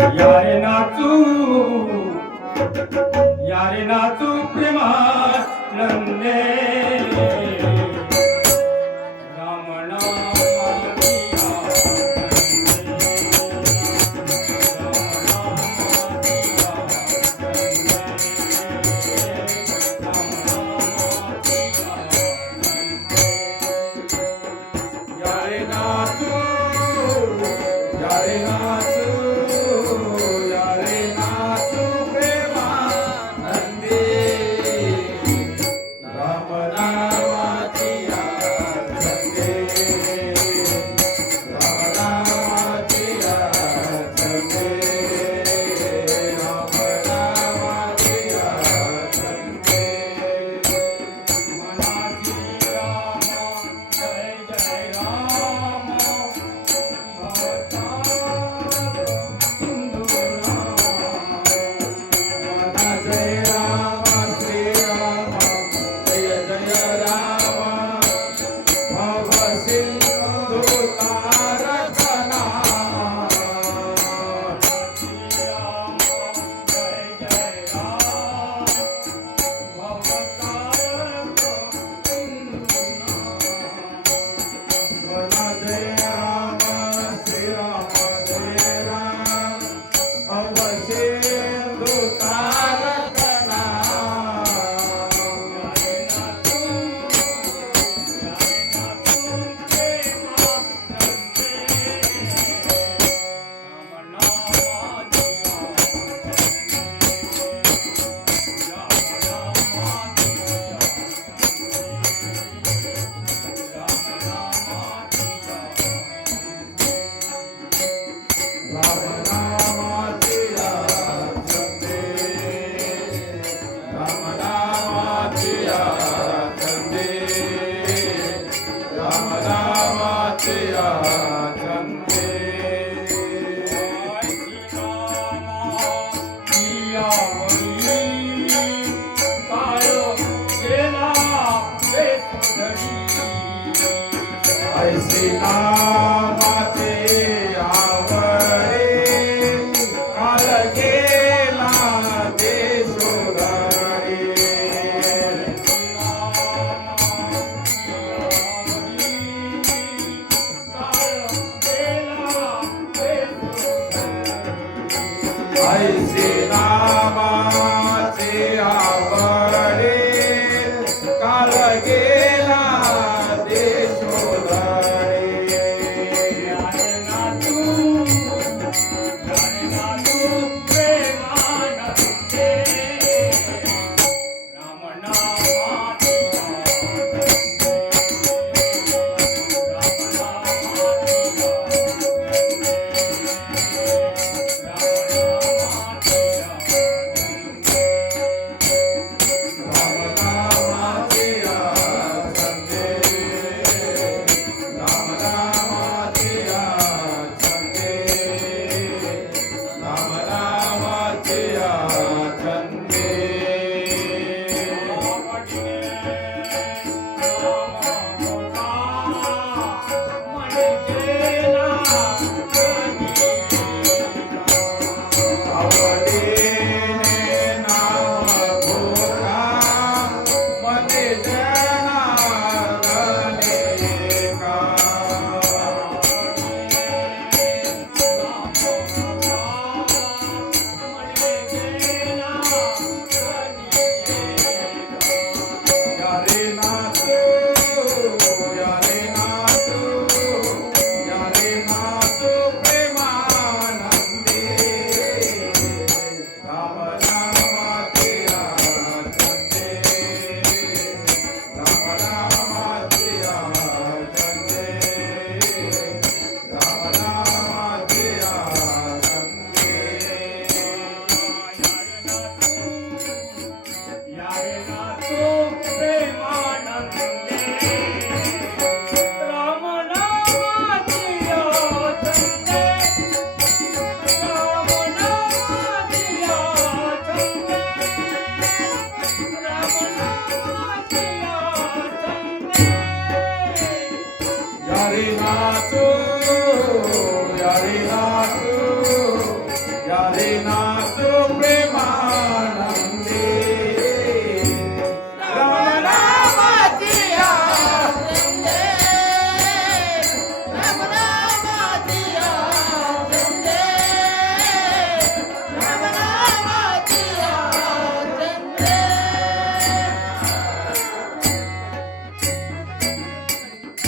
यारे नाचू यारे नाचू प्रेमा नंदे você. vai ensinar. Yarinato, Yarinato, Premana.